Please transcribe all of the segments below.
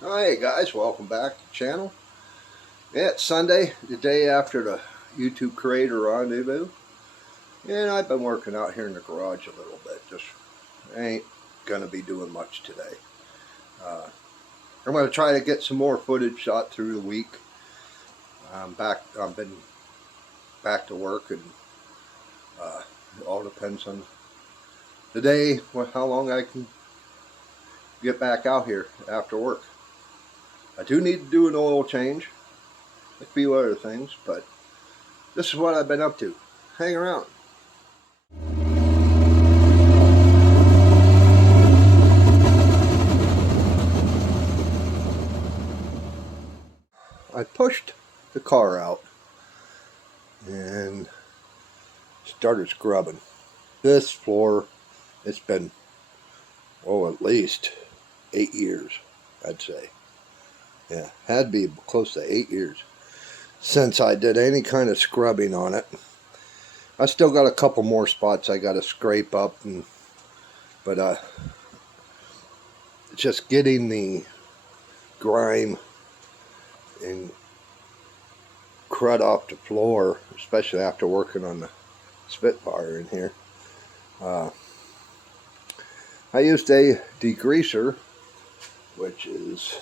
Hey guys, welcome back to the channel. Yeah, it's Sunday, the day after the YouTube Creator Rendezvous. And I've been working out here in the garage a little bit. Just ain't going to be doing much today. I'm going to try to get some more footage shot through the week. I've been back to work, and it all depends on the day, how long I can get back out here after work. I do need to do an oil change, a few other things, but this is what I've been up to. Hang around. I pushed the car out and started scrubbing. This floor, it's been, at least 8 years, I'd say. Yeah, had to be close to 8 years since I did any kind of scrubbing on it. I still got a couple more spots I got to scrape up, but just getting the grime and crud off the floor, especially after working on the Spitfire in here. I used a degreaser, which is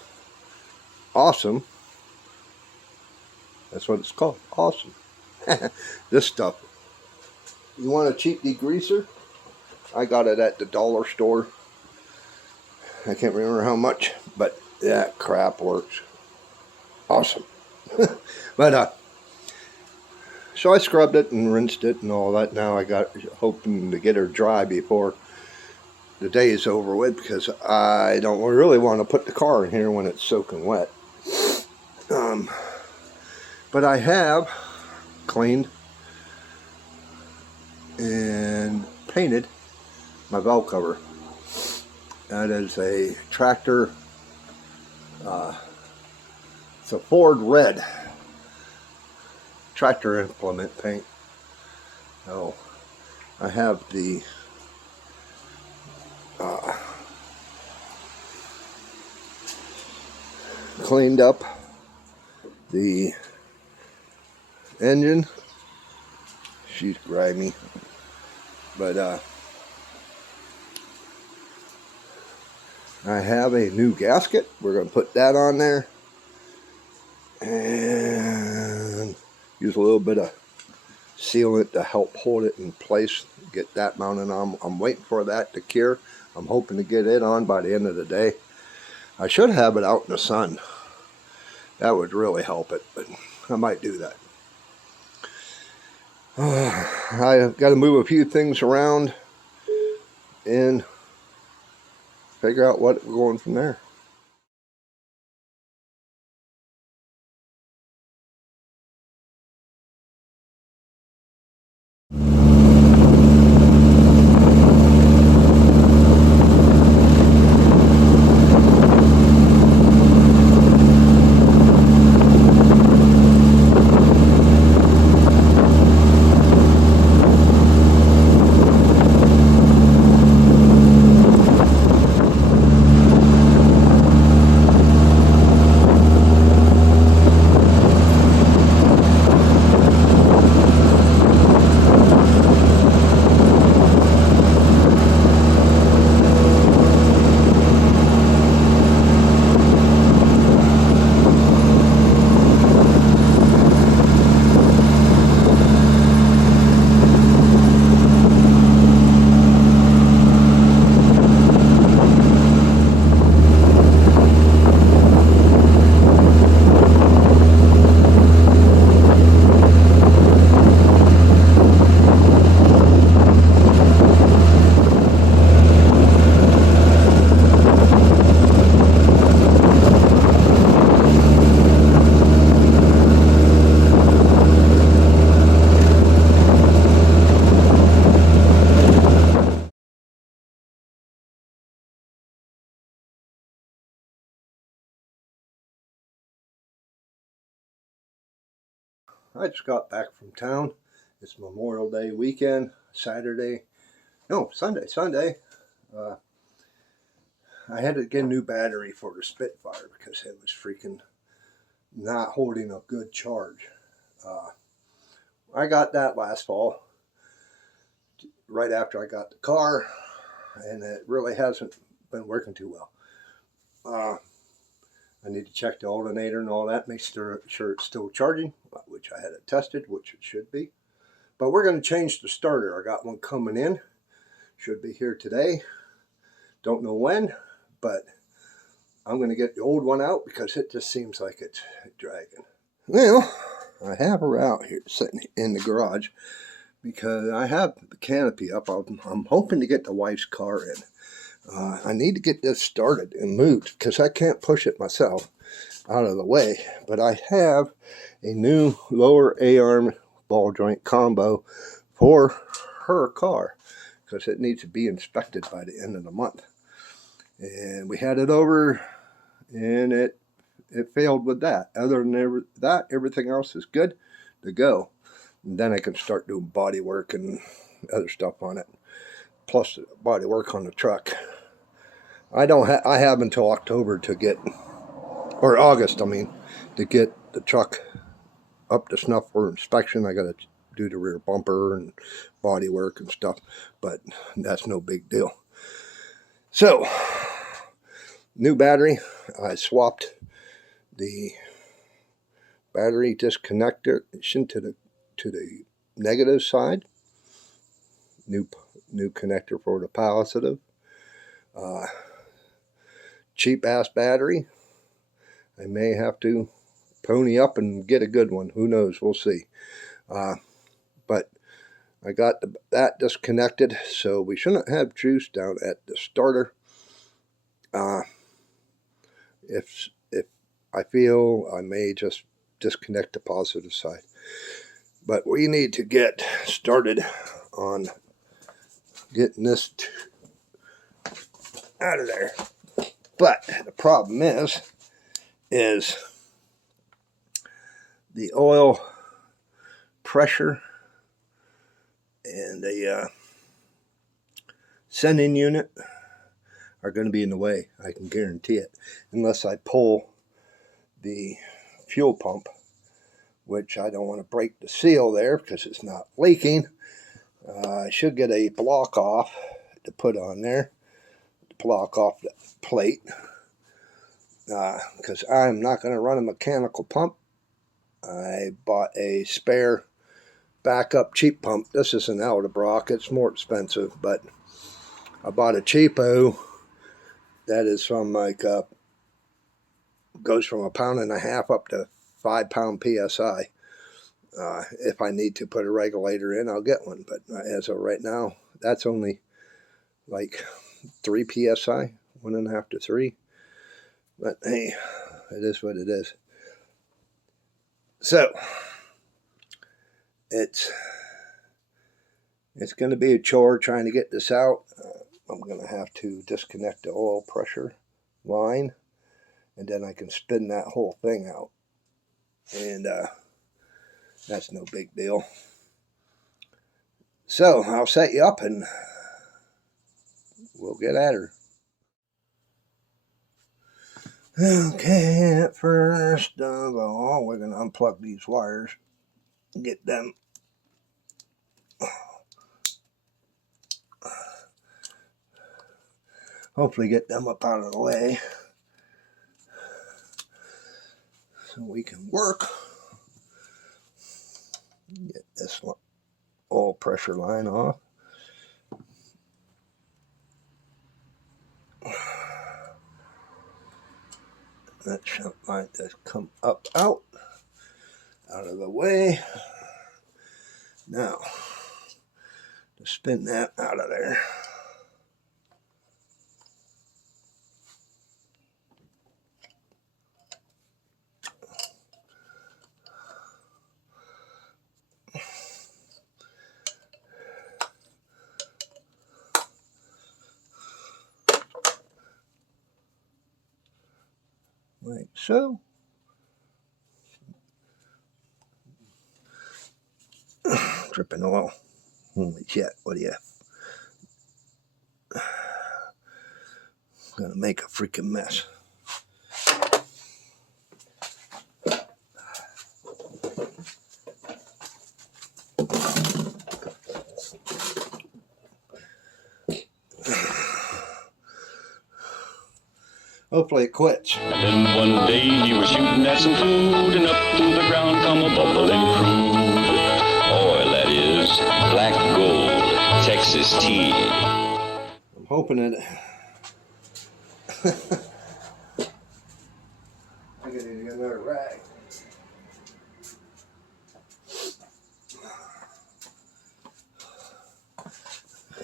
awesome. That's what it's called, awesome. This stuff. You want a cheap degreaser? I got it at the dollar store. I can't remember how much, but that crap works. Awesome. But so I scrubbed it and rinsed it and all that. Now I got hoping to get her dry before the day is over with, because I don't really want to put the car in here when it's soaking wet. But I have cleaned and painted my valve cover. That is a tractor, it's a Ford red tractor implement paint. Oh, I have the cleaned up the engine. She's grimy, but I have a new gasket. We're going to put that on there and use a little bit of sealant to help hold it in place, get that mounted on. I'm waiting for that to cure. I'm hoping to get it on by the end of the day. I should have it out in the sun. That would really help it, but I might do that. I've got to move a few things around and figure out what we're going from there. I just got back from town. It's Memorial Day weekend, Sunday. I had to get a new battery for the Spitfire because it was freaking not holding a good charge. I got that last fall, right after I got the car, and it really hasn't been working too well. I need to check the alternator and all that, make sure it's still charging, which I had it tested, which it should be. But we're going to change the starter. I got one coming in, should be here today. Don't know when, but I'm going to get the old one out because it just seems like it's dragging. Well, I have her out here sitting in the garage because I have the canopy up. I'm hoping to get the wife's car in. I need to get this started and moved because I can't push it myself out of the way. But I have a new lower A-arm ball joint combo for her car because it needs to be inspected by the end of the month. And we had it over and it failed with that. Other than that, everything else is good to go. And then I can start doing body work and other stuff on it, plus body work on the truck. I have until October to get, or August, I mean, to get the truck up to snuff for inspection. I got to do the rear bumper and body work and stuff, but that's no big deal. So, new battery. I swapped the battery disconnector to the negative side. New connector for the positive. Cheap ass battery. I may have to pony up and get a good one. Who knows? We'll see. But I got that disconnected, so we shouldn't have juice down at the starter. If I feel, I may just disconnect the positive side. But we need to get started on getting this out of there. But the problem is the oil pressure and the sending unit are going to be in the way. I can guarantee it, unless I pull the fuel pump, which I don't want to break the seal there because it's not leaking. I should get a block off to put on there, to block off the plate, because I'm not going to run a mechanical pump. I bought a spare backup cheap pump. This is an Alderbrock. It's more expensive, but I bought a cheapo that is from like goes from 1.5 pounds up to 5 pound psi. If I need to put a regulator in, I'll get one. But as of right now, that's only like 3 psi, 1.5 to 3. But hey, it is what it is. So it's going to be a chore trying to get this out. I'm going to have to disconnect the oil pressure line, and then I can spin that whole thing out. And that's no big deal. So I'll set you up and we'll get at her. Okay, first of all, we're going to unplug these wires, get them hopefully get them up out of the way so we can work. Get this oil pressure line off. That shunt line does come up out of the way. Now, to spin that out of there. Like so. Dripping oil. Holy shit, what do you Gonna make a freaking mess. Hopefully it quits. And then one day he was shooting at some food, and up through the ground come a bubbling crude oil, that is black gold, Texas tea. I'm hoping it. I gotta get another rag.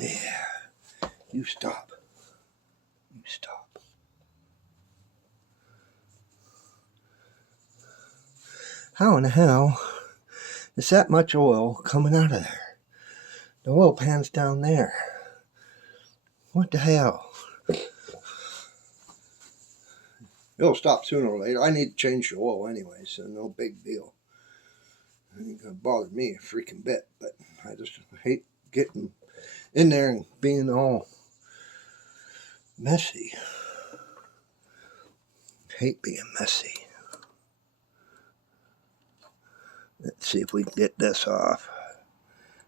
Yeah, you stop. You stop. How in the hell is that much oil coming out of there? The oil pan's down there. What the hell? It'll stop sooner or later. I need to change the oil anyway, so no big deal. It ain't gonna bother me a freaking bit, but I just hate getting in there and being all messy. Hate being messy. Let's see if we can get this off.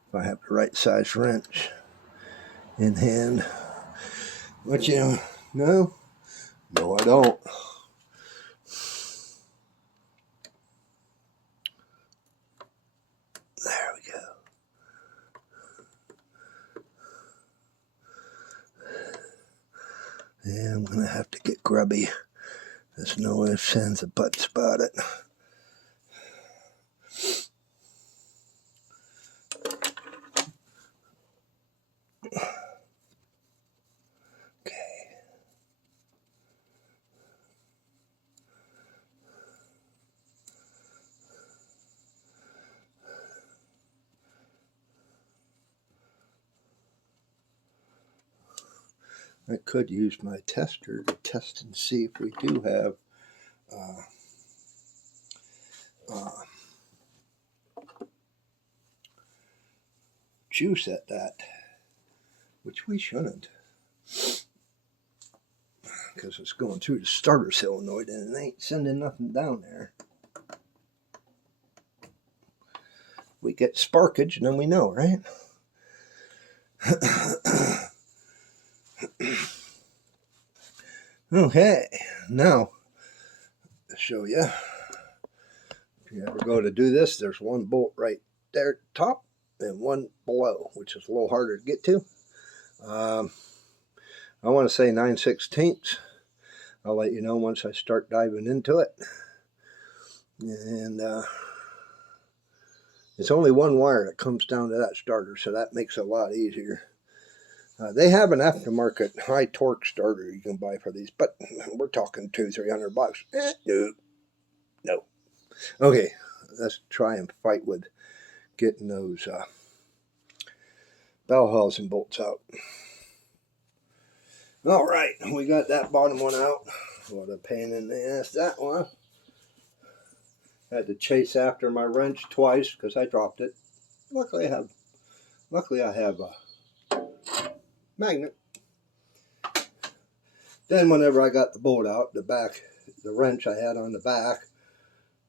If I have the right size wrench in hand. But you know, no I don't. There we go. Yeah, I'm gonna have to get grubby. There's no ifs, ands, or buts about it. I could use my tester to test and see if we do have juice at that, which we shouldn't, because it's going through the starter solenoid and it ain't sending nothing down there. We get sparkage and then we know, right? Okay, now to show you, if you ever go to do this, there's one bolt right there at the top and one below, which is a little harder to get to. I want to say 9/16. I'll let you know once I start diving into it. And it's only one wire that comes down to that starter, so that makes it a lot easier. They have an aftermarket high torque starter you can buy for these, but we're talking $200-300. No. Okay, let's try and fight with getting those bell housing bolts out. All right, we got that bottom one out. What a pain in the ass that one. Had to chase after my wrench twice because I dropped it. Luckily I have a magnet. Then whenever I got the bolt out, the wrench I had on the back,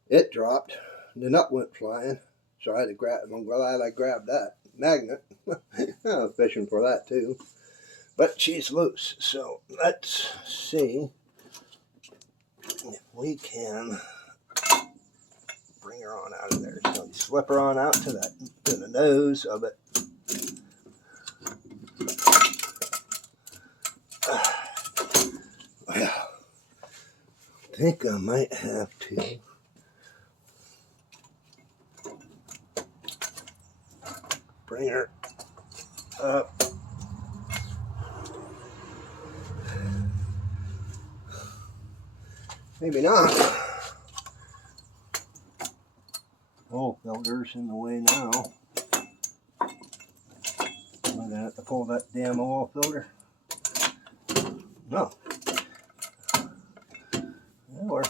it dropped. The nut went flying, so I had to grab. I'm glad I grabbed that magnet. I was fishing for that too, but she's loose. So let's see if we can bring her on out of there. So slip her on out to the nose of it. Well, I think I might have to bring her up. Maybe not. Oh, filter's in the way now. I'm gonna have to pull that damn oil filter. No. Or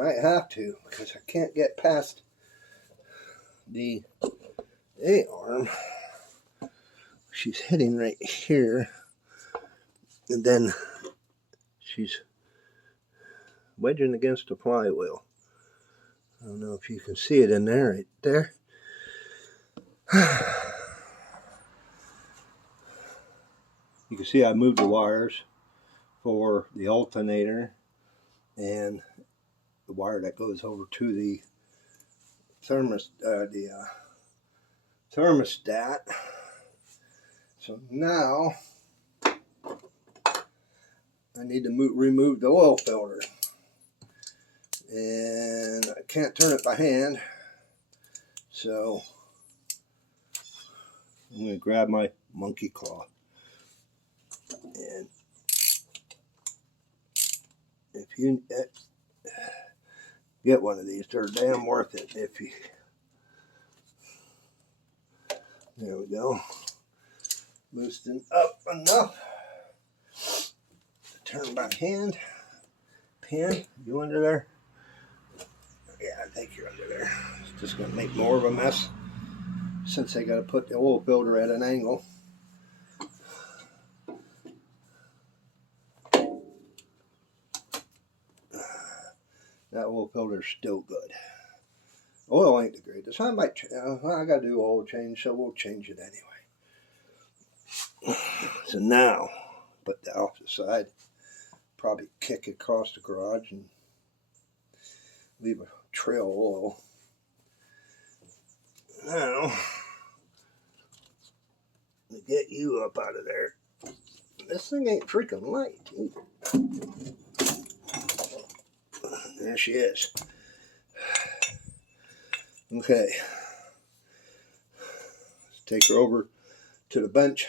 might have to, because I can't get past the A-arm. She's hitting right here, and then she's wedging against the flywheel. I don't know if you can see it in there, right there. You can see I moved the wires for the alternator and the wire that goes over to the thermostat. So now I need to remove the oil filter, and I can't turn it by hand, so I'm going to grab my monkey claw, and if you get one of these, they're damn worth it. There we go, loosen up enough to turn by hand. Pin, you under there? Yeah, I think you're under there. It's just going to make more of a mess since I got to put the oil filter at an angle. That oil filter's still good. Oil ain't the greatest. I got to do oil change, so we'll change it anyway. So now, put that off the side. Probably kick it across the garage and leave a trail of oil. Now, to get you up out of there. This thing ain't freaking light either. There she is. Okay. Let's take her over to the bench.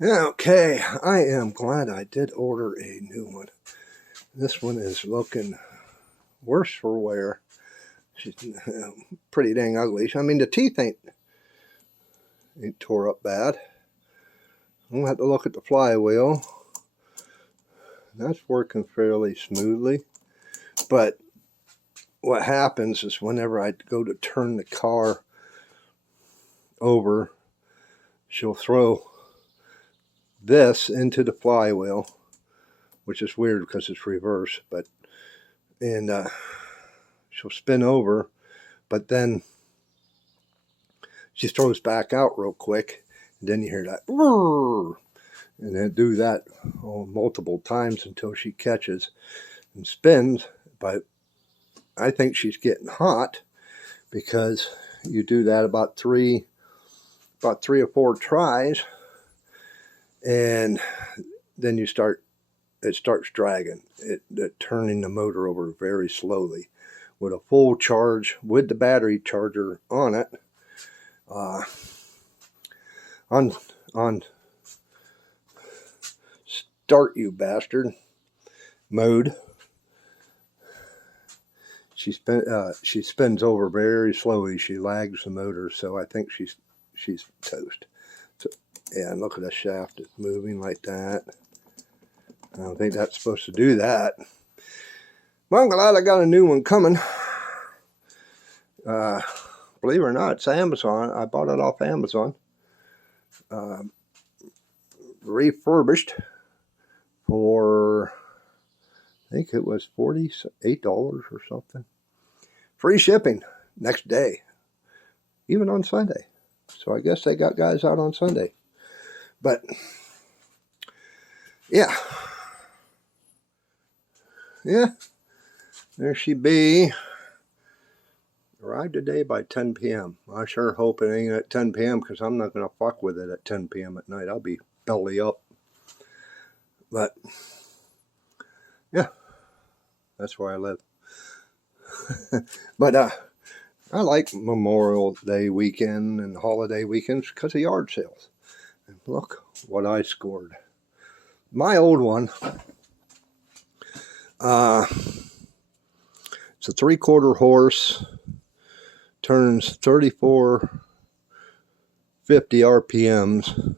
Okay, I am glad I did order a new one. This one is looking worse for wear. She's pretty dang ugly. I mean, the teeth ain't tore up bad. I'm gonna have to look at the flywheel. That's working fairly smoothly. But what happens is whenever I go to turn the car over, she'll throw this into the flywheel, which is weird because it's reverse, and she'll spin over, but then she throws back out real quick, and then you hear that, and then do that multiple times until she catches and spins. But I think she's getting hot because you do that about three or four tries, and then it starts dragging, turning the motor over very slowly. With a full charge, with the battery charger on it, on start you bastard mode, she spins over very slowly. She lags the motor, so I think she's toast. So, yeah, and look at the shaft, it's moving like that. I don't think that's supposed to do that. Well, I'm glad I got a new one coming. Believe it or not, it's Amazon. I bought it off Amazon. Refurbished for, I think it was $48 or something. Free shipping next day, even on Sunday. So I guess they got guys out on Sunday. But yeah, there she be. Arrived today by 10 p.m. I sure hope it ain't at 10 p.m. because I'm not going to fuck with it at 10 p.m. at night. I'll be belly up. But yeah, that's where I live. But I like Memorial Day weekend and holiday weekends because of yard sales. And look what I scored. My old one, it's a 3/4 horse, turns 3450 RPMs.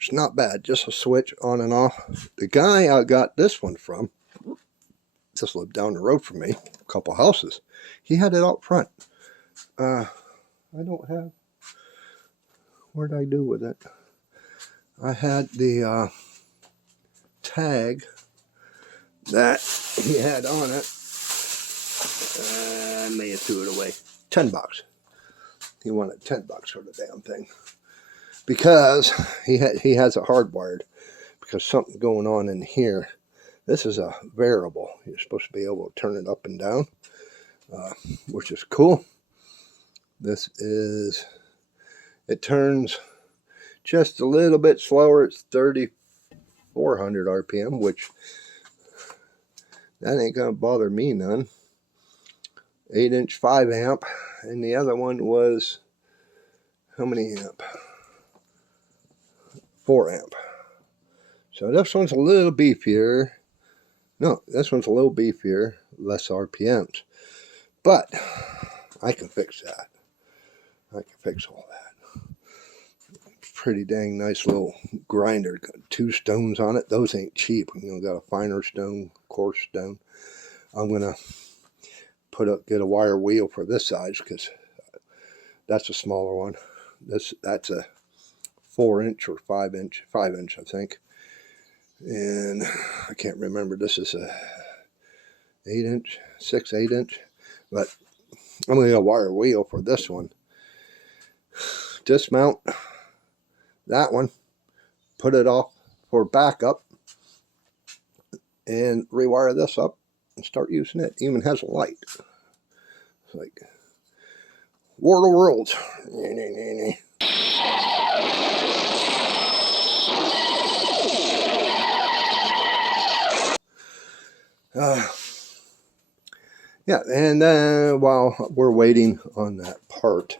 It's not bad, just a switch on and off. The guy I got this one from just lived down the road from me, a couple houses. He had it out front. I don't have, what did I do with it? I had the tag that he had on it. I may have threw it away. $10. He wanted $10 for the damn thing because he has it hardwired because something's going on in here. This is a variable. You're supposed to be able to turn it up and down, which is cool. This is, it turns just a little bit slower. It's 3,400 RPM, which that ain't gonna bother me none. 8-inch 5 amp, and the other one was how many amp? 4 amp. So this one's a little beefier. No, this one's a little beefier, less RPMs. But I can fix that. I can fix all that. Pretty dang nice little grinder. Got 2 stones on it. Those ain't cheap. You know, got a finer stone, coarse stone. I'm gonna get a wire wheel for this size because that's a smaller one. That's a 4-inch or 5-inch, 5-inch I think. And I can't remember. This is a 8-inch, 8-inch. But I'm gonna get a wire wheel for this one. Dismount that one, put it off for backup, and rewire this up and start using it. Even has a light. It's like World of Worlds. Yeah, and then while we're waiting on that part,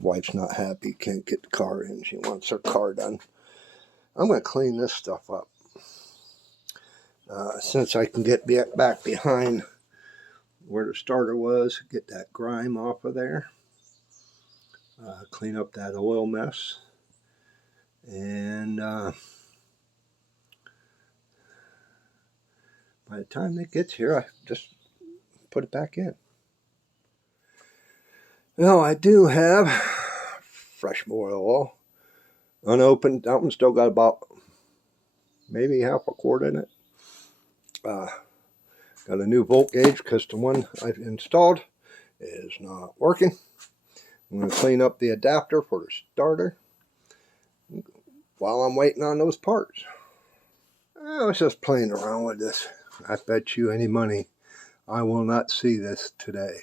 wife's not happy, can't get the car in. She wants her car done. I'm going to clean this stuff up. Since I can get back behind where the starter was, get that grime off of there. Clean up that oil mess. And by the time it gets here, I just put it back in. Now I do have fresh motor oil, unopened. That one still got about maybe half a quart in it. Got a new volt gauge because the one I've installed is not working. I'm going to clean up the adapter for the starter while I'm waiting on those parts. I was just playing around with this. I bet you any money I will not see this today.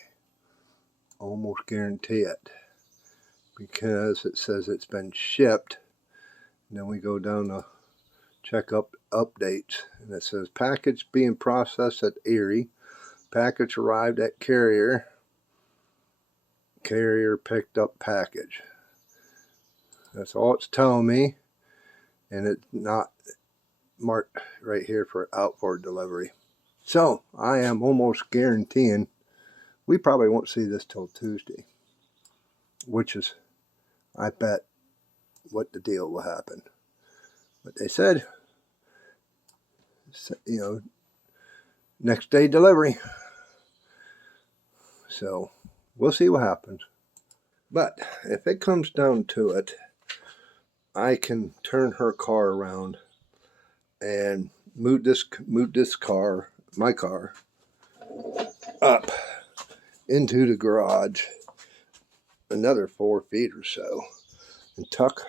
Almost guarantee it. Because it says it's been shipped. And then we go down to check up updates. And it says package being processed at Erie. Package arrived at carrier. Carrier picked up package. That's all it's telling me. And it's not marked right here for out for delivery. So I am almost guaranteeing we probably won't see this till Tuesday, which is, I bet, what the deal will happen. But they said, you know, next day delivery. So we'll see what happens. But if it comes down to it, I can turn her car around and move this car, my car, up into the garage another 4 feet or so and tuck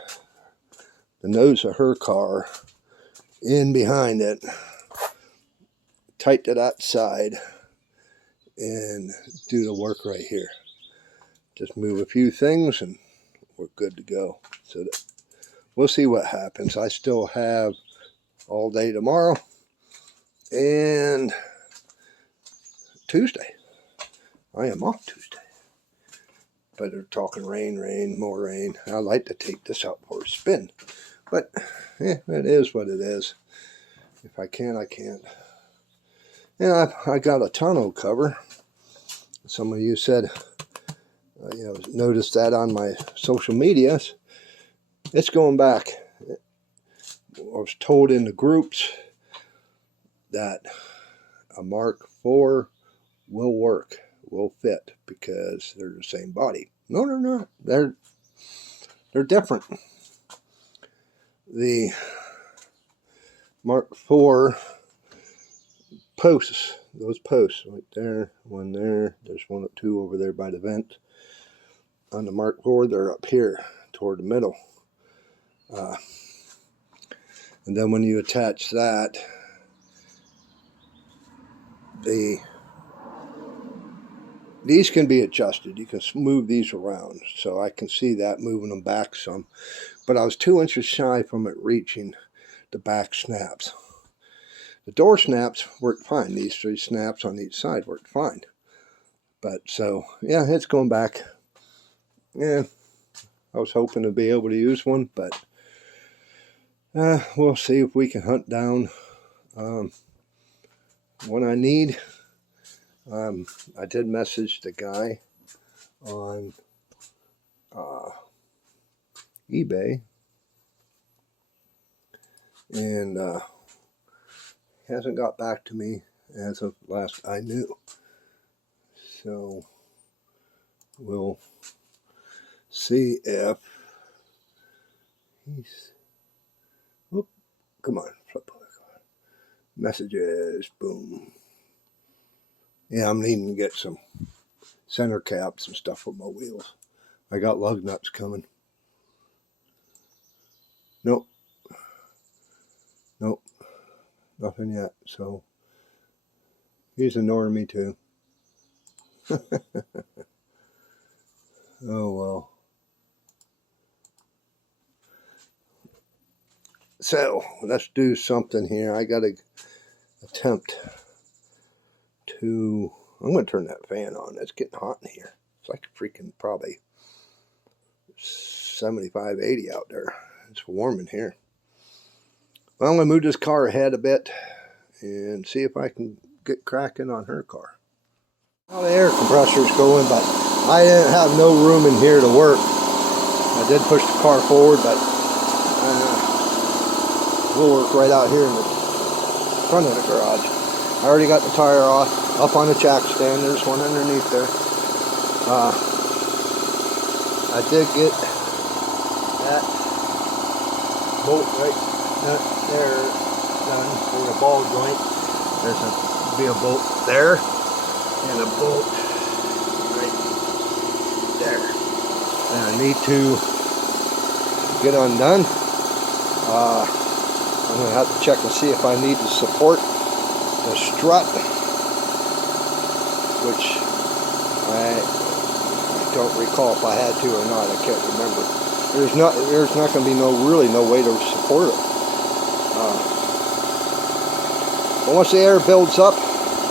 the nose of her car in behind it, tight to that side, and do the work right here. Just move a few things and we're good to go. So we'll see what happens. I still have all day tomorrow and Tuesday. I am off Tuesday. But they're talking rain, more rain. I like to take this out for a spin. But it is what it is. If I can, I can't. And I got a tonneau cover. Some of you said, noticed that on my social medias. It's going back. I was told in the groups that a Mark IV will work, will fit, because they're the same body. No, they're not. They're different. The Mark IV posts, those posts right there, one there, there's one or two over there by the vent. On the Mark IV, they're up here toward the middle. And then when you attach that, these can be adjusted. You can move these around. So I can see that, moving them back some. But I was 2 inches shy from it reaching the back snaps. The door snaps worked fine. These 3 snaps on each side worked fine. But so, yeah, it's going back. Yeah, I was hoping to be able to use one, but we'll see if we can hunt down one I need. I did message the guy on eBay, and he hasn't got back to me as of last I knew. So we'll see if he's... Whoop, come on, flip. Messages, boom. Yeah, I'm needing to get some center caps and stuff for my wheels. I got lug nuts coming. Nope, nothing yet. So he's ignoring me too. Oh well. So let's do something here. I gotta attempt to... I'm gonna turn that fan on. It's getting hot in here. It's like freaking probably 75, 80 out there. It's warm in here. Well, I'm gonna move this car ahead a bit and see if I can get cracking on her car. Well, the air compressor's going, but I didn't have no room in here to work. I did push the car forward, but we'll work right out here in the front of the garage. I already got the tire off, up on the jack stand. There's one underneath there. I did get that bolt right there done for the ball joint. There's be a bolt there and a bolt right there. And I need to get undone. I'm going to have to check and see if I need to support the strut, which I don't recall if I had to or not. I can't remember. There's not going to be really no way to support it. But once the air builds up,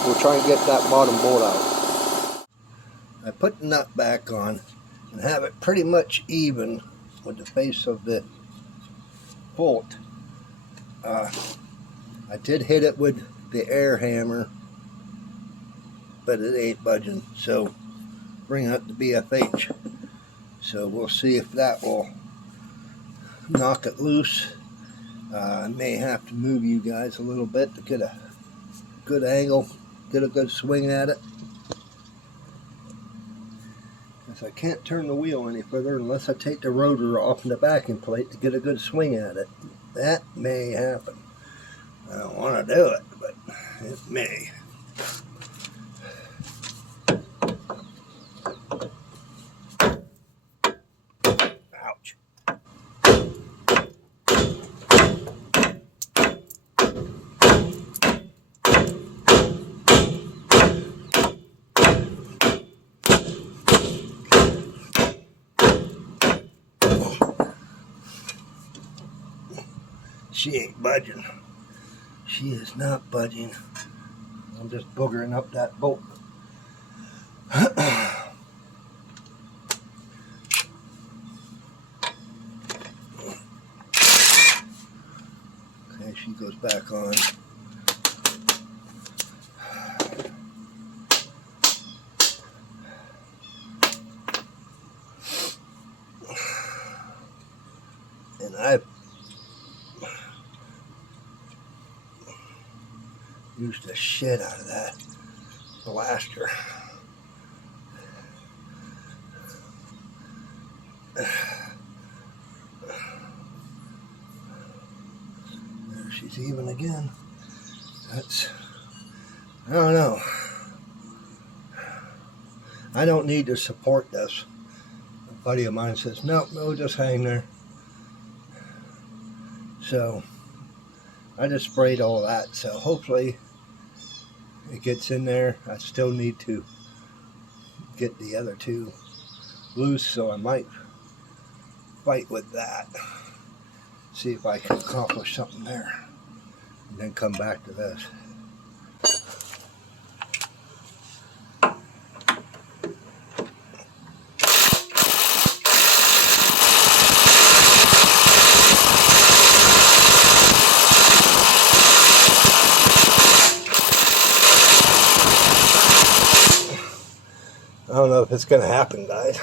we'll try and get that bottom bolt out. I put the nut back on and have it pretty much even with the face of the bolt. I did hit it with the air hammer, but it ain't budging, so bring up the BFH. So we'll see if that will knock it loose. I may have to move you guys a little bit to get a good angle, get a good swing at it. Because I can't turn the wheel any further unless I take the rotor off and the backing plate to get a good swing at it. That may happen. I don't want to do it, but it may. Ouch. She ain't budging. She is not budging. I'm just boogering up that bolt. Okay, she goes back on. And Used the shit out of that blaster. There she's even again. That's, I don't know. I don't need to support this. A buddy of mine says, no, just hang there. So I just sprayed all that. So hopefully it gets in there. I still need to get the other two loose, so I might fight with that. See if I can accomplish something there. And then come back to this. I don't know if it's going to happen, guys.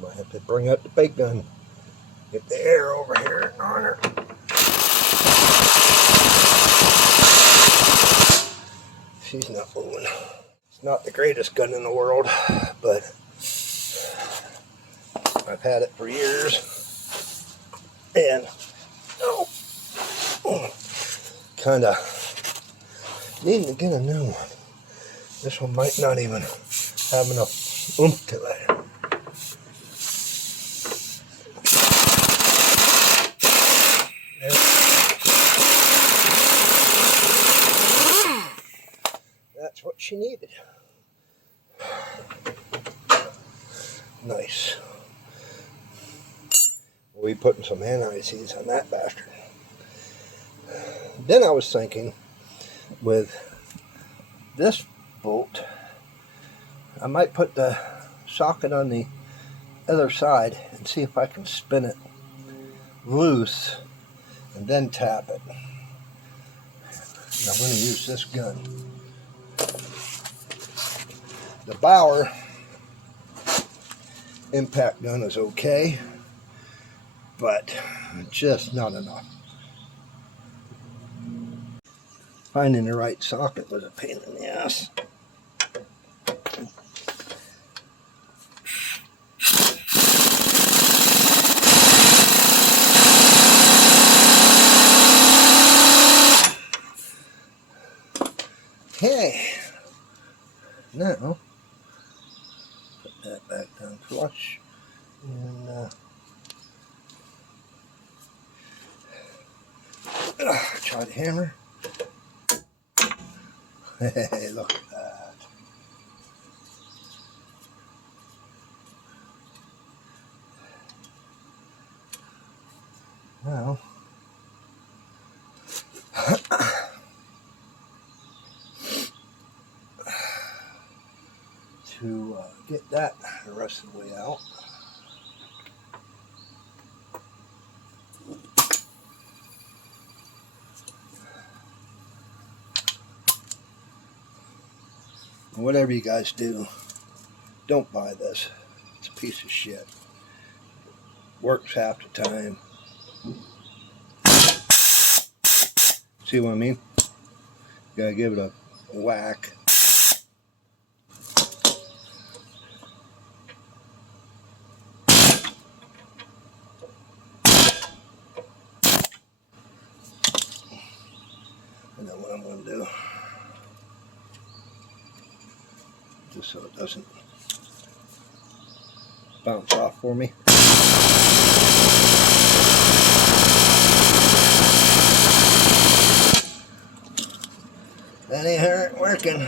Might have to bring up the big gun. Get the air over here on her. She's not moving. It's not the greatest gun in the world, but I've had it for years. And kind of needing to get a new one. This one might not even have enough oomph to it. That's what she needed. Nice. We'll be putting some anti-seize on that bastard. Then I was thinking, with this bolt, I might put the socket on the other side and see if I can spin it loose and then tap it. And I'm going to use this gun. The Bauer impact gun is okay, but just not enough. Finding the right socket was a pain in the ass. Okay, now put that back down flush and try the hammer. Hey, look at that. Now, to get that the rest of the way out, whatever you guys do, don't buy this. It's a piece of shit. Works half the time. See what I mean? Gotta give it a whack. And then what I'm gonna do, just so it doesn't bounce off for me. That ain't working.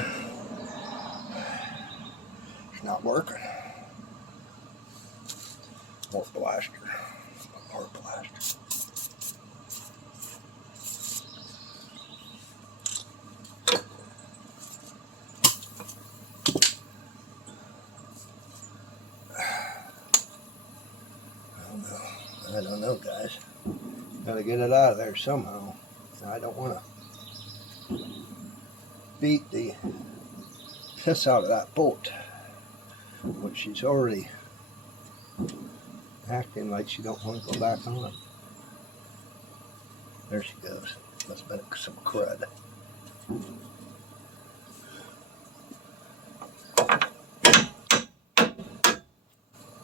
It's not working. More blaster. More blaster. I don't know, guys. Gotta get it out of there somehow. I don't want to beat the piss out of that bolt, which she's already acting like she don't want to go back on. There she goes. Must have been some crud.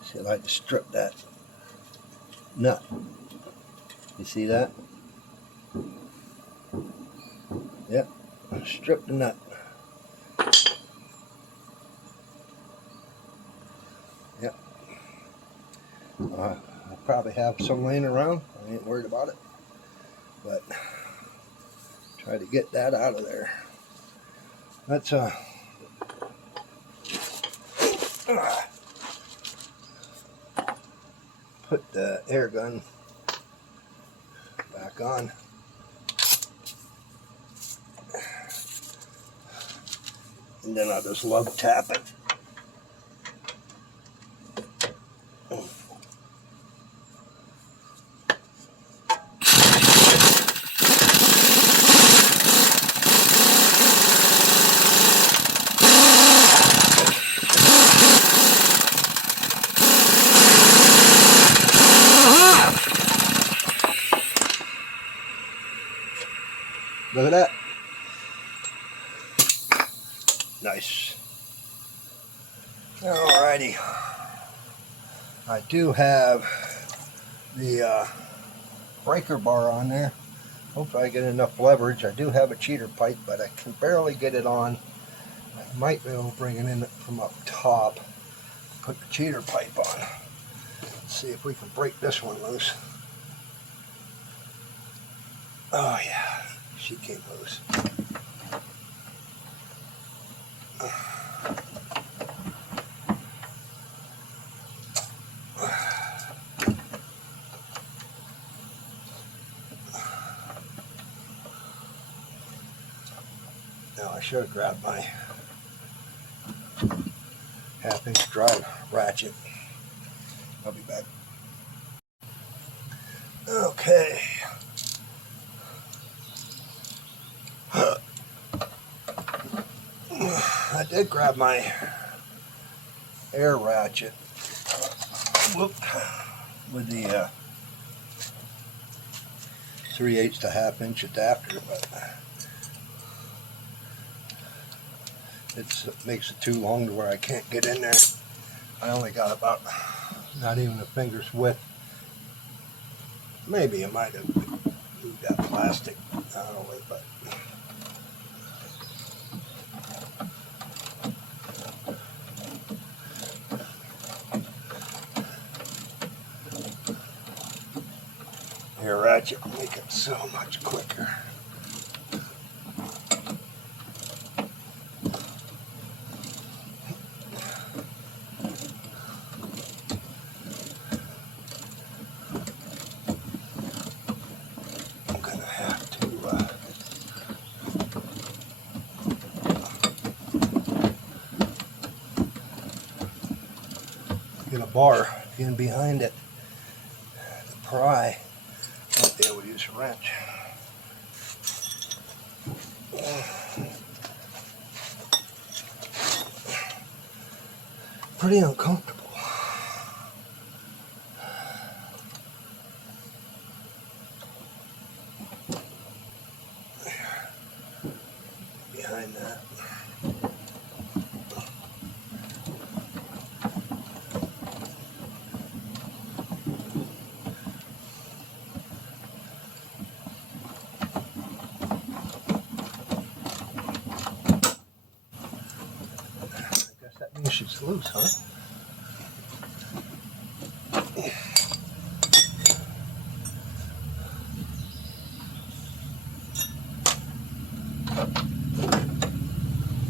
See, I like to strip that nut. You see that? Yep, strip the nut. Yep. I probably have some laying around. I ain't worried about it. But try to get that out of there. Let's put the air gun back on. And then I'll just lug tap it. Look at that. Nice. Alrighty. I do have the breaker bar on there. Hopefully I get enough leverage. I do have a cheater pipe, but I can barely get it on. I might be able to bring it in from up top. Put the cheater pipe on. Let's see if we can break this one loose. Oh yeah, she came loose. Now I should have grabbed my 1/2-inch drive ratchet. I'll be back. Okay. I did grab my air ratchet. Whoop. With the 3/8 to 1/2-inch adapter, but it makes it too long to where I can't get in there. I only got about not even a finger's width. Maybe I might have moved that plastic out of the way, but air ratchet will make it so much quicker. I'm gonna have to get a bar in behind it to pry. Might be able to use a wrench. Pretty uncomfortable. Behind that. That means she's loose, huh?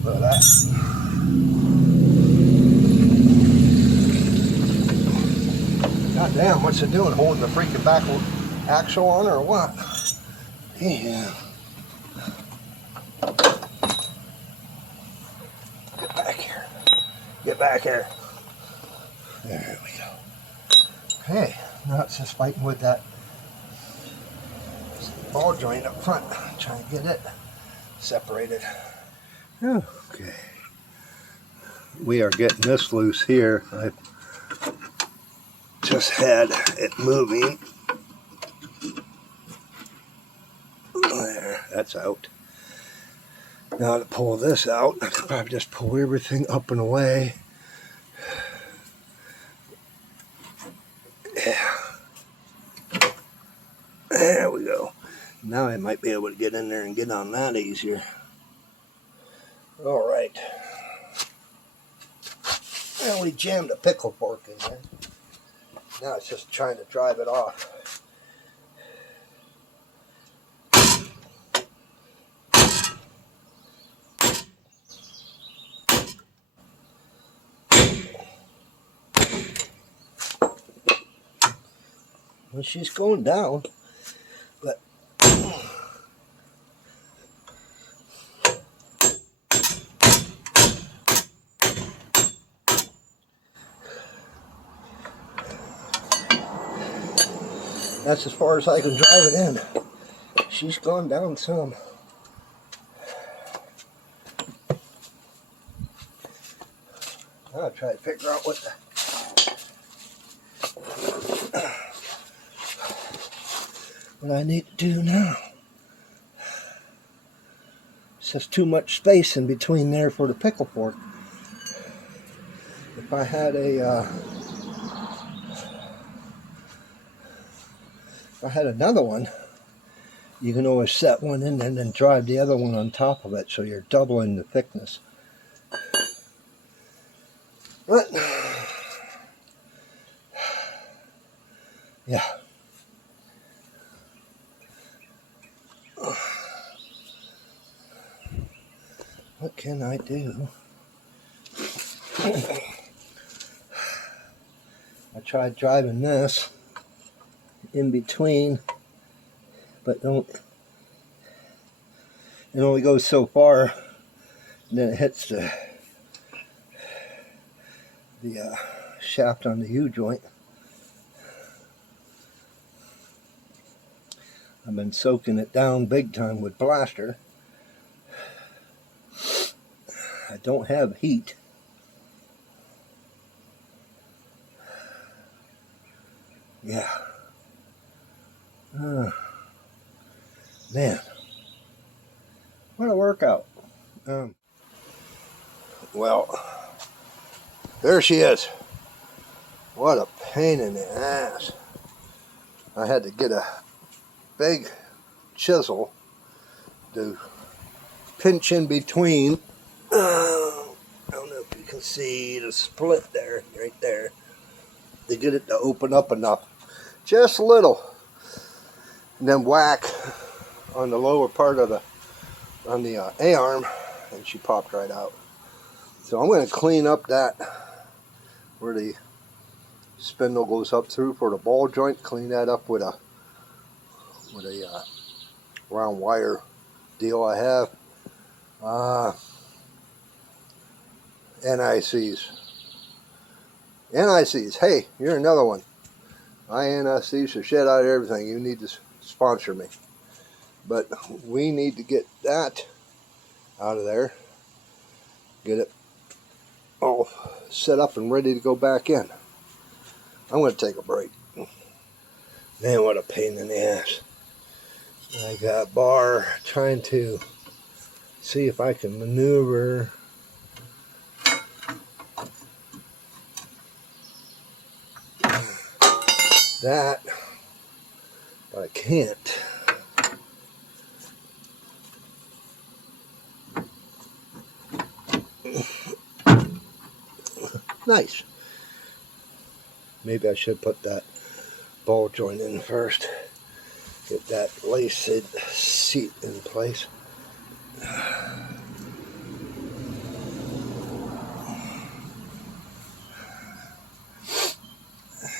Look at that. God damn, what's it doing? Holding the freaking back axle on or what? Yeah. Get back here. Get back here. There we go. Okay, now it's just fighting with that ball joint up front. Trying to get it separated. Okay. We are getting this loose here. I just had it moving. There, that's out. Now to pull this out, I could probably just pull everything up and away. Yeah. There we go. Now I might be able to get in there and get on that easier. All right. Well, we jammed a pickle fork in there. Now it's just trying to drive it off. Well, she's going down, but that's as far as I can drive it in. She's gone down some. I'll try to figure out what I need to do now. It's just too much space in between there for the pickle fork. If I had another one, you can always set one in there and then drive the other one on top of it, so you're doubling the thickness. But yeah. What can I do? I tried driving this in between, but it only goes so far, and then it hits the shaft on the U-joint. I've been soaking it down big time with blaster. I don't have heat. Yeah. Man. What a workout. Well, there she is. What a pain in the ass. I had to get a big chisel to pinch in between. I don't know if you can see the split there, right there, to get it to open up enough, just a little, and then whack on the lower part of the A-arm, and she popped right out. So I'm going to clean up that where the spindle goes up through for the ball joint. Clean that up with a round wire deal I have. NICs. Hey, you're another one. I NICs the shit out of everything. You need to sponsor me. But we need to get that out of there. Get it all set up and ready to go back in. I'm going to take a break. Man, what a pain in the ass. I got a bar trying to see if I can maneuver that, but I can't. Nice. Maybe I should put that ball joint in first. Get that lace seat in place.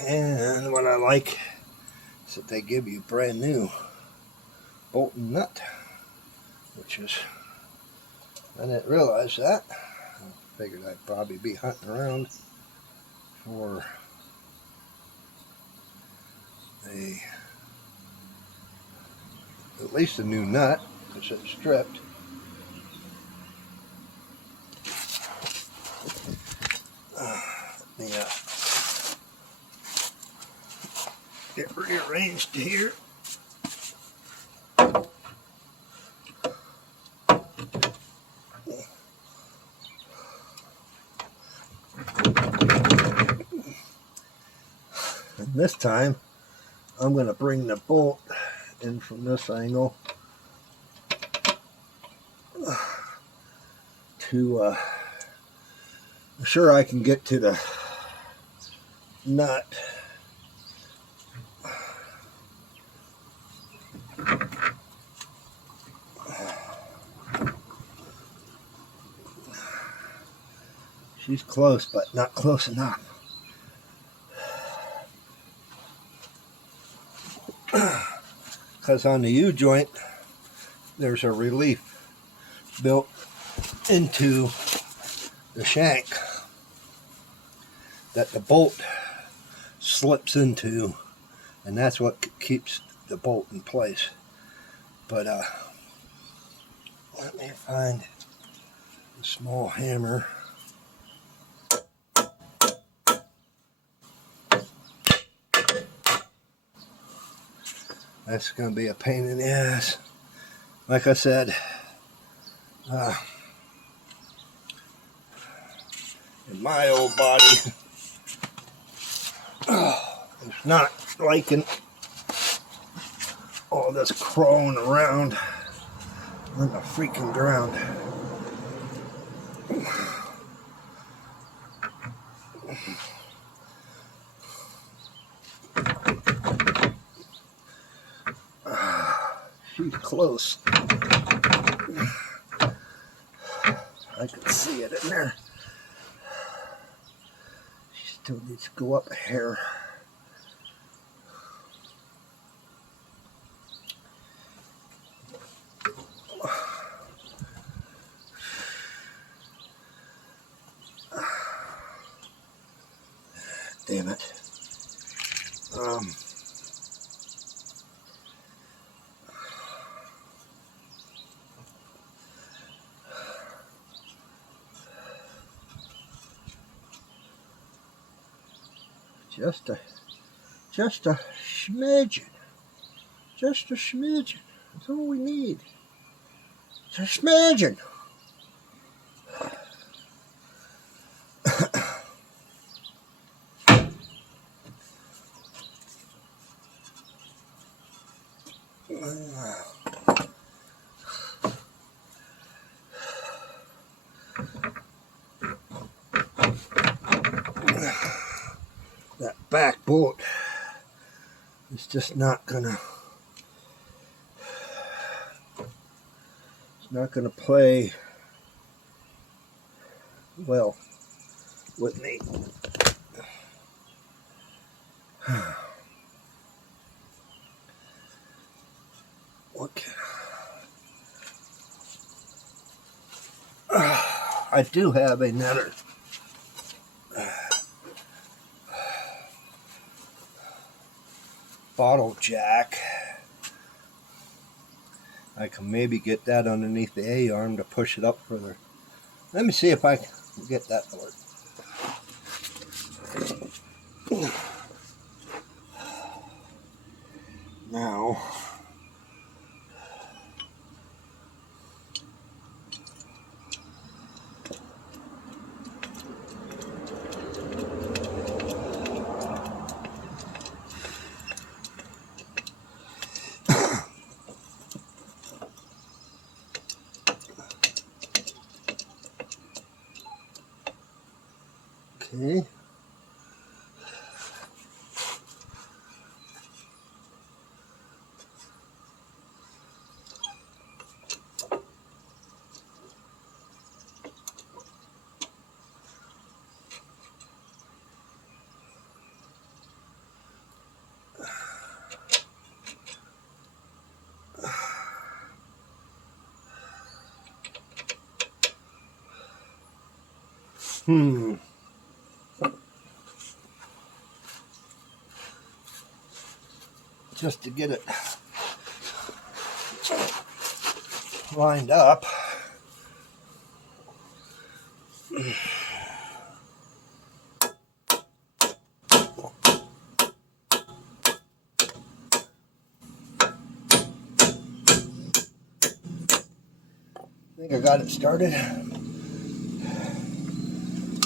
And what I like is that they give you brand new bolt and nut, which is, I didn't realize that. I figured I'd probably be hunting around for at least a new nut, because it's stripped. rearranged here. And this time, I'm going to bring the bolt in from this angle to sure I can get to the nut. She's close, but not close enough. Because on the U-joint, there's a relief built into the shank that the bolt slips into, and that's what keeps the bolt in place. But let me find a small hammer. That's going to be a pain in the ass. Like I said, in my old body, it's not liking all this crawling around on the freaking ground. She's close. I can see it in there. She still needs to go up a hair. Damn it. Just a smidgen. Just a smidgen. That's all we need. Just a smidgen. That back bolt is just not gonna, it's not gonna play well with me. What can I do have another bottle jack. I can maybe get that underneath the A-arm to push it up further. Let me see if I can get that to work. Now, okay. Just to get it lined up. think I got it started.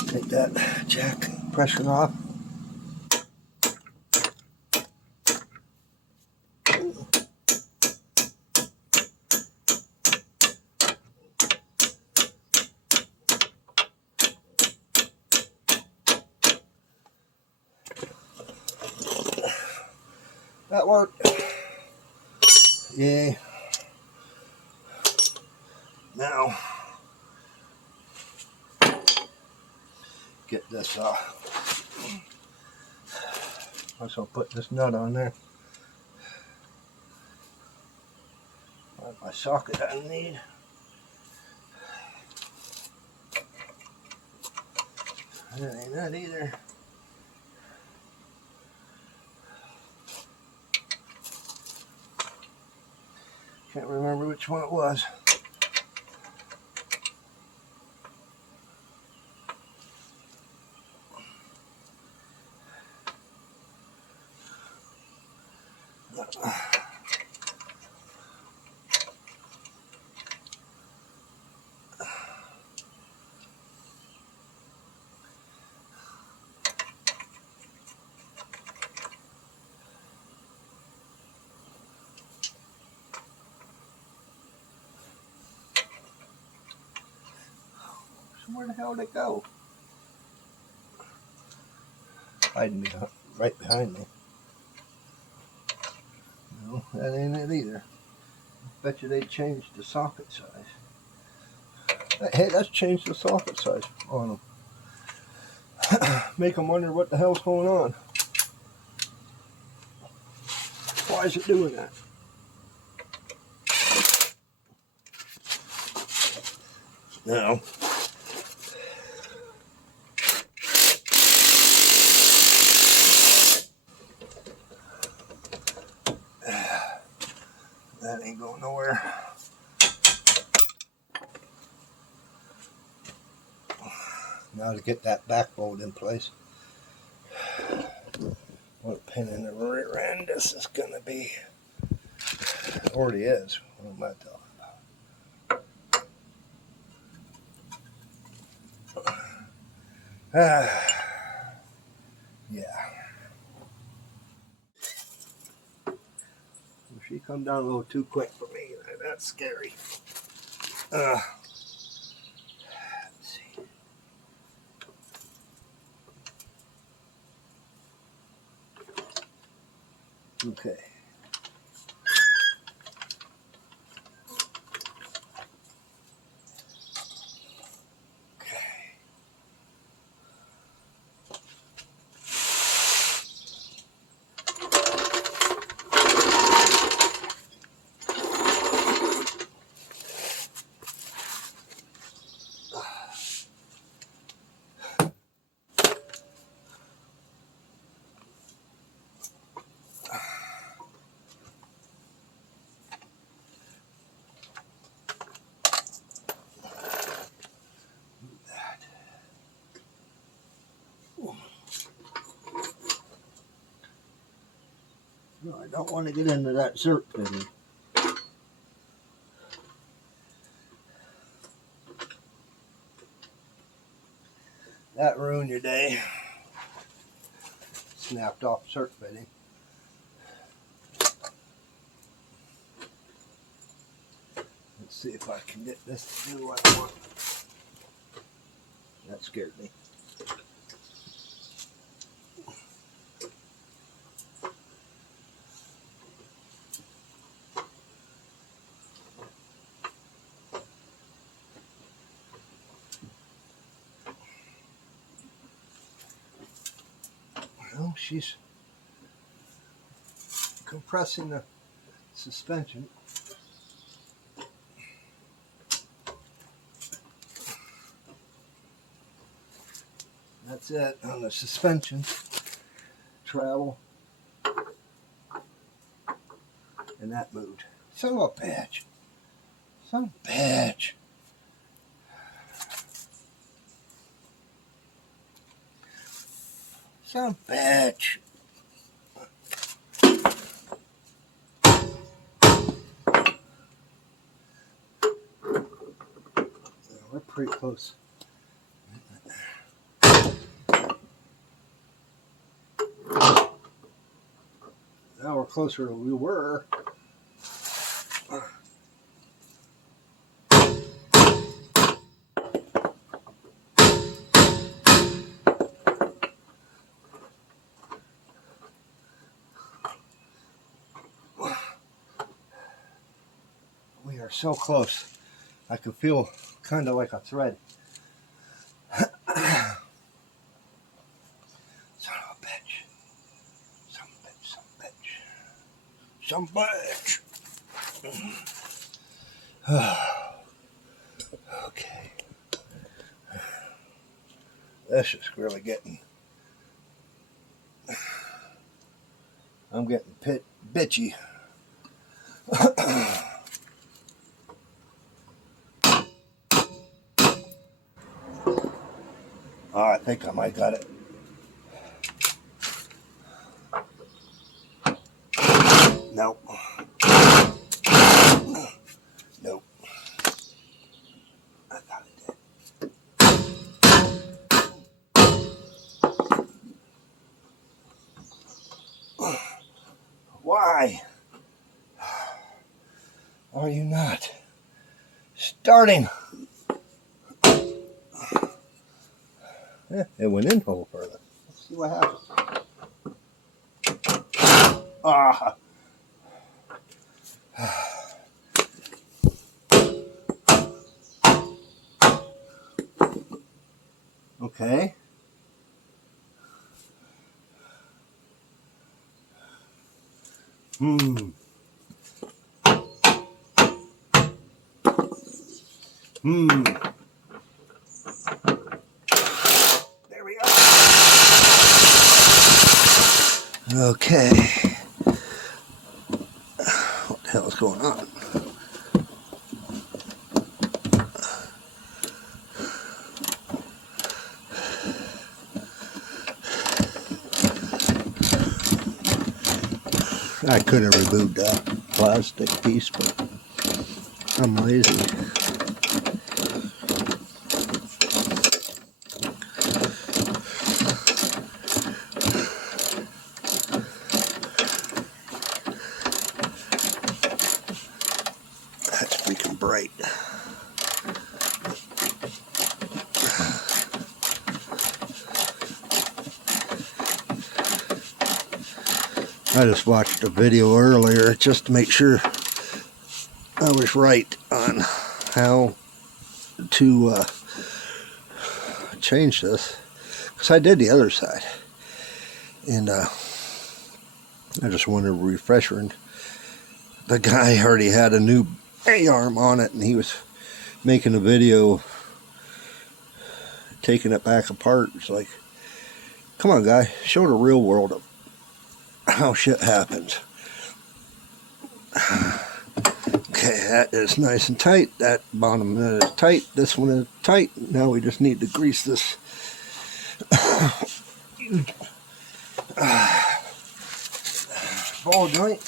Take that jack pressure off. That worked. Yay. Now, get this off. I'll put this nut on there. Find my socket I need. That ain't that either. Can't remember which one it was. Where the hell did it go? Hiding right behind me. No, that ain't it either. Bet you they changed the socket size. Hey, let's change the socket size on them. Make them wonder what the hell's going on. Why is it doing that? No. That ain't going nowhere. Now to get that back bolt in place. What a pain in the rear end this is going to be. It already is. What am I talking about? Yeah. She come down a little too quick for me. That's scary. Let's see. Okay. No, I don't want to get into that zerk fitting. That ruined your day. Snapped off zerk fitting. Let's see if I can get this to do what I want. That scared me. Well, she's compressing the suspension. That's it on the suspension. Travel. And that moved. Son of a bitch. Son of a bitch. Son of a bitch. pretty close. Now we're closer than we were. We are so close. I can feel kind of like a thread. Son of a bitch. Some bitch. Okay. That's just really getting. I'm getting bitchy. Oh, I think I might got it. Nope. Nope. I thought it did. Why are you not starting? Yeah, it went in a little further. Let's see what happens. Ah. Okay. Hmm. There we go. Okay. What the hell is going on? I could have removed that plastic piece, but I'm lazy. That's freaking bright. I just watched a video earlier just to make sure I was right on how to change this, because I did the other side, and I just wanted a refresher, and the guy already had a new A-arm on it, and he was making a video taking it back apart. It's like, come on guy, show the real world of how shit happens. Okay, that is nice and tight. That bottom is tight. This one is tight. Now we just need to grease this ball joint.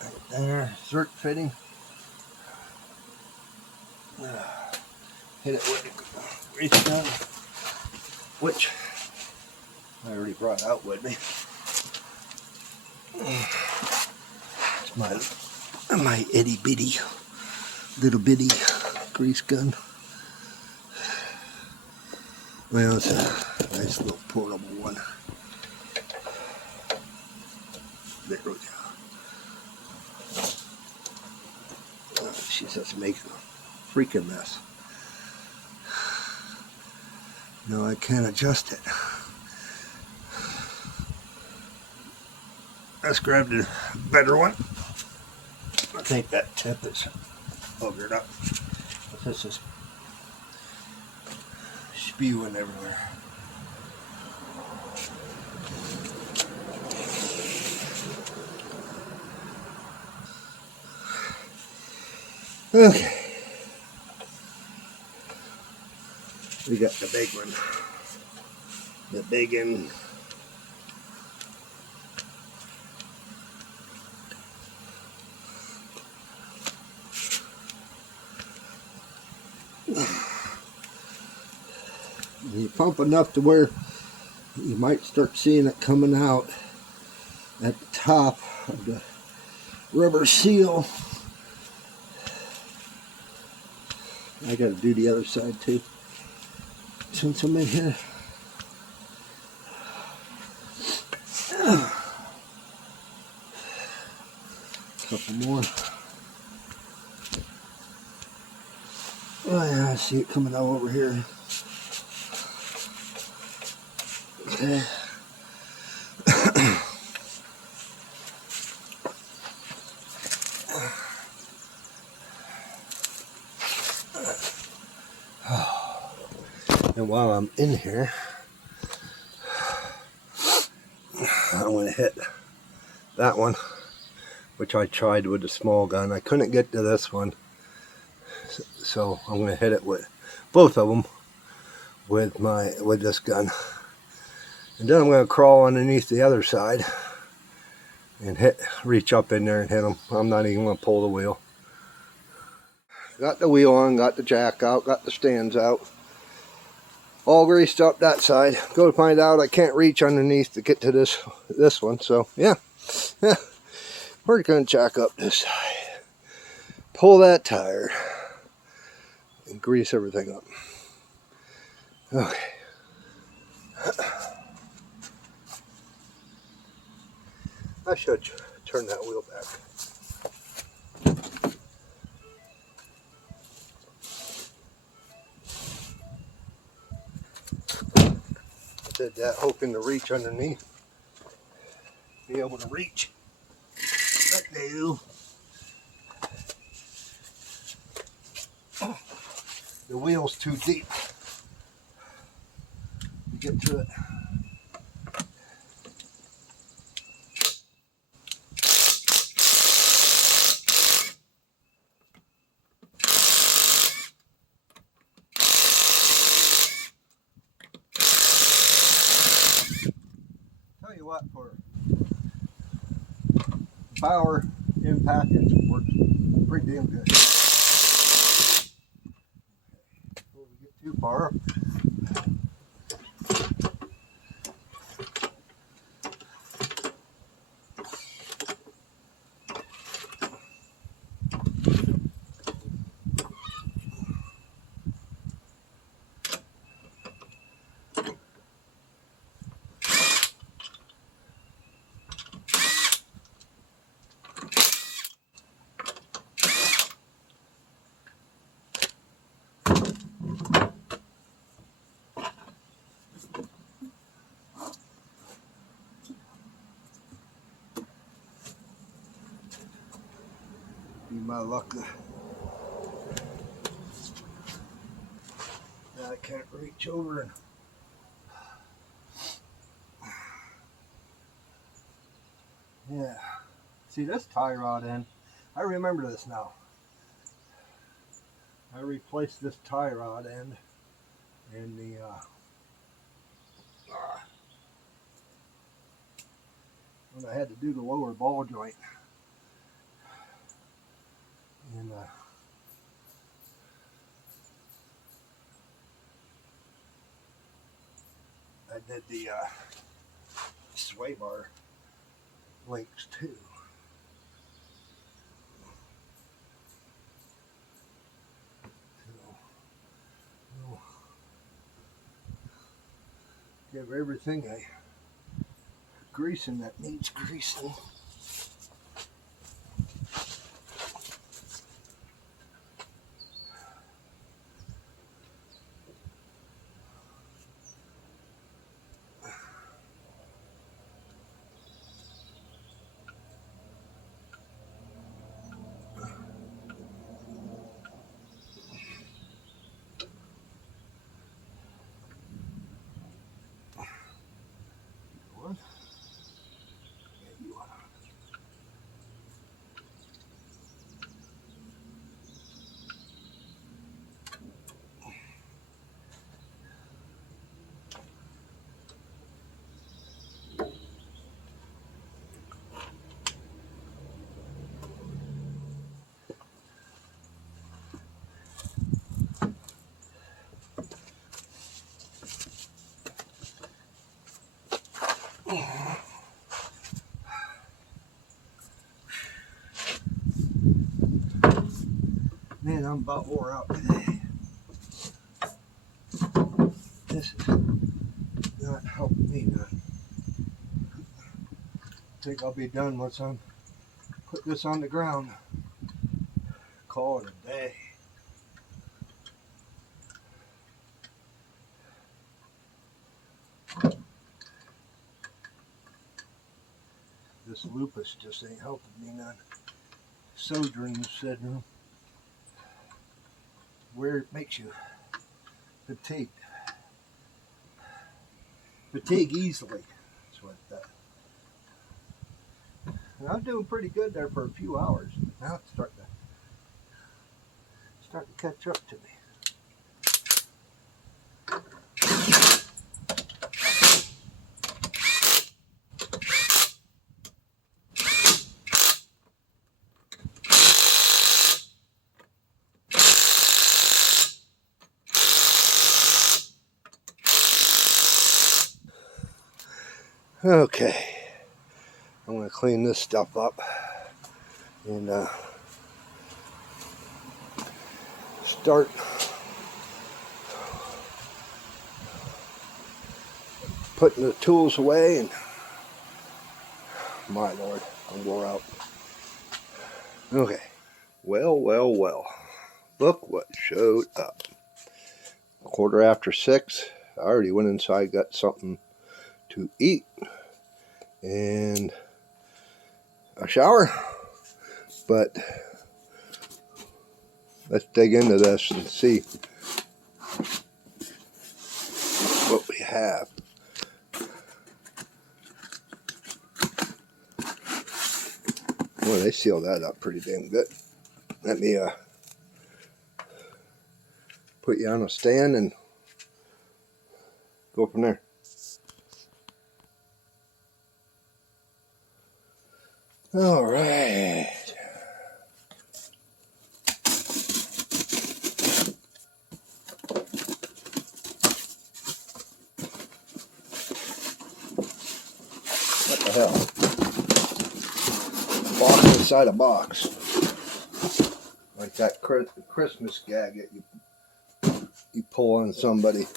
Right there, zerk fitting. Hit it with the grease gun, which I already brought out with me. It's my itty bitty, little bitty grease gun. Well, it's a nice little portable one. There we go. Oh, she's just making a freaking mess. No, I can't adjust it. Let's grab the better one. I think that tip is buggered up. This is spewing everywhere. Okay. We got the big one. The big one. You pump enough to where you might start seeing it coming out at the top of the rubber seal. I gotta do the other side too, since I'm in here. Couple more. Oh yeah, I see it coming out over here. Okay. And while I'm in here, I'm going to hit that one, which I tried with the small gun. I couldn't get to this one, so I'm going to hit it with both of them with this gun. And then I'm going to crawl underneath the other side and reach up in there and hit them. I'm not even going to pull the wheel. Got the wheel on, got the jack out, got the stands out. All greased up that side. Go to find out I can't reach underneath to get to this one. So yeah, we're going to jack up this side, pull that tire, and grease everything up. Okay. I should turn that wheel back. I did that hoping to reach underneath. Be able to reach. But no. The wheel's too deep to get to it. Tell you what, for power impact, it works pretty damn good. Before we get too far, be my luck that I can't reach over and yeah. See this tie rod end? I remember this now. I replaced this tie rod end in the when I had to do the lower ball joint. And I did the sway bar links too. So we'll give everything a greasing that needs greasing. One. Yeah, you are. I'm about wore out today. This is not helping me none. I think I'll be done once I put this on the ground. Call it a day. This lupus just ain't helping me none. Sojourn syndrome, where it makes you fatigued. Fatigue easily. That's what that. And I'm doing pretty good there for a few hours. Now it's starting to catch up to me. Okay, I'm going to clean this stuff up and start putting the tools away. And my lord, I'm wore out. Okay, well, look what showed up. 6:15. I already went inside, got something to eat and a shower, but let's dig into this and see what we have. Well, they sealed that up pretty damn good. Let me put you on a stand and go from there. All right. What the hell? Box inside a box. Like that Christmas gag that you pull on somebody.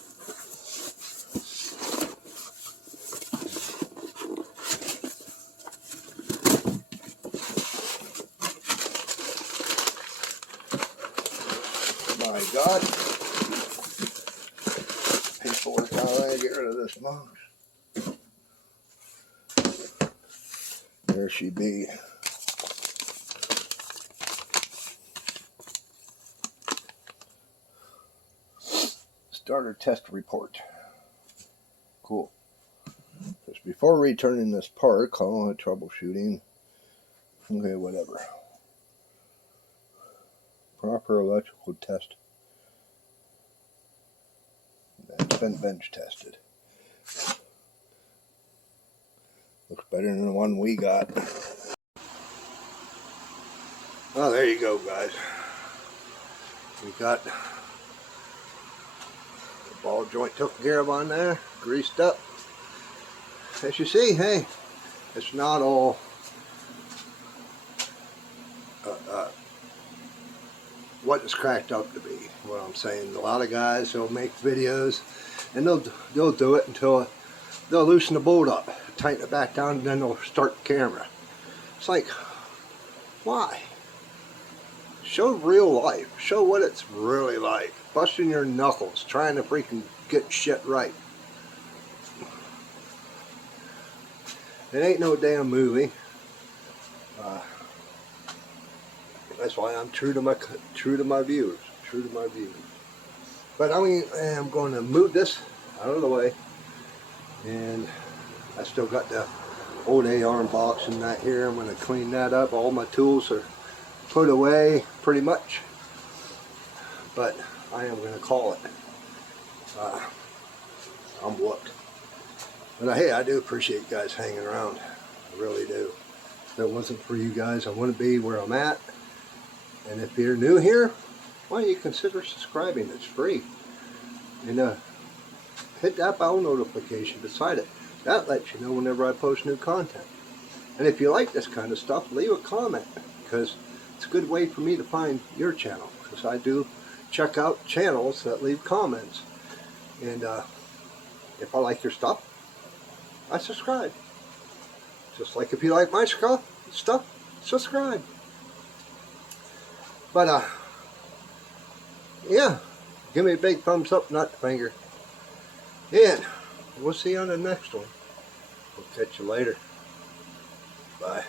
My God. Paperwork out of there, get rid of this box. There she be. Starter test report. Cool. Just before returning this part, call it troubleshooting. Okay, whatever. Proper electrical test. It's been bench tested. Looks better than the one we got. Oh, there you go, guys. We got the ball joint taken care of on there, greased up. As you see, hey, it's not all what it's cracked up to be. What I'm saying, a lot of guys will make videos and they'll do it until they'll loosen the bolt up, tighten it back down, and then they'll start the camera. It's like, why? Show real life. Show what it's really like. Busting your knuckles, trying to freaking get shit right. It ain't no damn movie. That's why I'm true to my viewers. True to my viewers. But I'm going to move this out of the way, and I still got the old A-arm box and that here. I'm going to clean that up. All my tools are put away pretty much, but I am going to call it. I'm whooped. But hey, I do appreciate you guys hanging around. I really do. If it wasn't for you guys, I wouldn't be where I'm at. And if you're new here, why don't you consider subscribing? It's free. And hit that bell notification beside it. That lets you know whenever I post new content. And if you like this kind of stuff, leave a comment, because it's a good way for me to find your channel, because I do check out channels that leave comments. And if I like your stuff, I subscribe. Just like if you like my stuff, subscribe. But yeah, give me a big thumbs up, not the finger. And we'll see you on the next one. We'll catch you later. Bye.